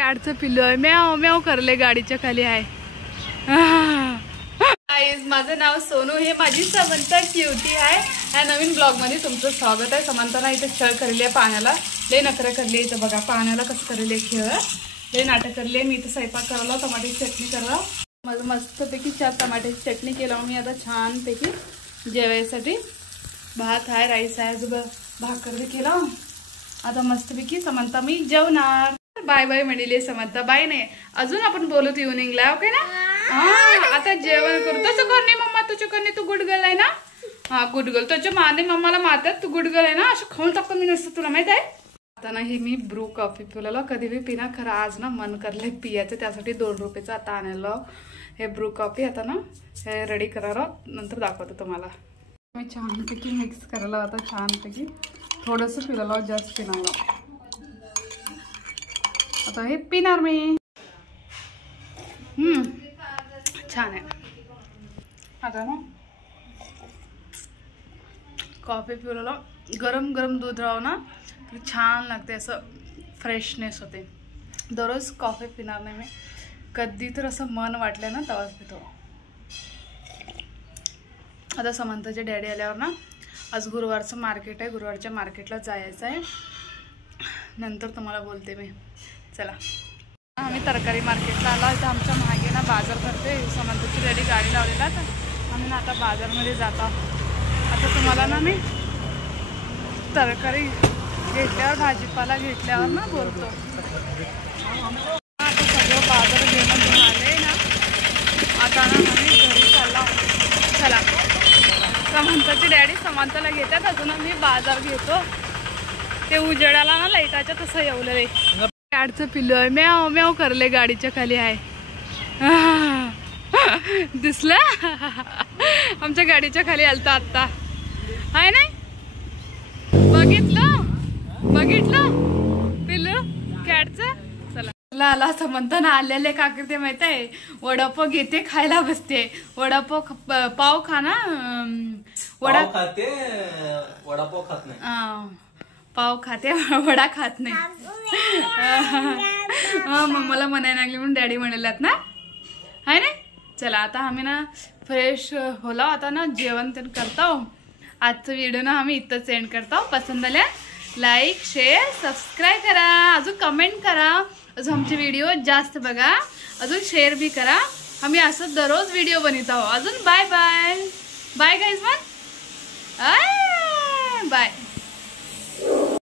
गाडचं पिल्लू आहे, म्याव म्याव करले गाडीच्या खाली आहे. माझं नाव सोनू, हे माझी समंता क्यूटी आहे. या नवीन ब्लॉग मध्ये तुमचं स्वागत आहे. समंताना इथे खेळ करली आहे पाण्याला, लय नखरे करली. इथं बघा पाण्याला कसं करले खेळ, लय नाटक करले. मी इथं स्वयंपाक करायला, टमाट्याची चटणी करायला. माझं मस्तपैकी 4 टमाट्याची चटणी केला मी आता छानपैकी. जेवायसाठी भात आहे, राईस आहे, अजून भाकर बी केला. आता मस्तपैकी समंता मी जेवणार. बाय बाय म्हणले समंता. बाय नाही, अजून आपण बोलत इव्हनिंगला, ओके ना. आता जेवण करू. तसं कर नाही मम्मा, तुझ्या करणे तू गुडगल आहे ना. हा गुडगल, तुझ्या माने मम्माला मारतात, तू गुडगल आहे ना. असं खाऊन टाकतो मी नसतं, तुला माहित आहे. आता ना ही मी ब्रू कॉफी पिवलेला, कधी बी पिना. खरं आज ना मन करलंय पियाचं, त्यासाठी 2 रुपयाचं आता आणायला हे ब्रू कॉफी. आता ना हे रेडी करायला, नंतर दाखवतो तुम्हाला. मी छानपैकी मिक्स करायला आता छानपैकी थोडंसं पिलेलं, जास्त पिणार. आता हे पिणार मी. छान आहे. आता ना कॉफी पिवलेलं, गरम गरम दूध राहू ना छान लागते, असं फ्रेशनेस होते. दररोज कॉफी पिणार नाही मी, कधी तर असं मन वाटलं ना तेव्हाच पितो. आता समंताचे डॅडी आल्यावर ना, आज गुरुवारचं मार्केट आहे, गुरुवारच्या मार्केटला जायचं आहे. नंतर तुम्हाला बोलते मी. चला, आम्ही तरकारी मार्केटला आलो. इथं आमच्या मागे ना बाजार भरते. समंताची डॅडी गाडी लावलेला, तर आम्ही ना आता बाजारमध्ये जातो. आता तुम्हाला ना मी तरकारी घेतल्यावर, भाजीपाला घेतल्यावर ना बोलतो. आता सगळं बाजार घेऊन आले ना, आता ना आम्ही घरी चालला. चला, समंताची डॅडी समंताला घेतात, अजून मी बाजार घेतो. ते उजेडाला ना लाईटाच्या तसं येवलंय. गाडचं पिल्लू आहे, म्याव म्याव करले गाडीच्या खाली आहे. दिसलं आमच्या गाडीच्या खाली आलता आत्ता, आहे नाही. बघितलं पिल्लू कॅटचं. चला आला समंता ना. आलेले का करते माहित आहे, वडापाव घेते, खायला बसते. वडापाव पाव खा ना. वडा खाते, वडापाव खात नाही. पाव खाते, वडा खात नाही. मम्माला म्हणायला लागली म्हणून डॅडी म्हणालात ना, आहे ना. चला आता आम्ही ना फ्रेश होला, आता ना जेवण ते करतो. आजचा व्हिडिओ ना आम्ही इथं सेंड करतो. पसंत आल्या लाईक, शेअर, सबस्क्राईब करा, अजून कमेंट करा. अजून आमचे व्हिडिओ जास्त बघा, अजून शेअर भी करा. आम्ही असं दररोज व्हिडिओ बनवत आहोत. अजून bye bye. Bye guys, bye.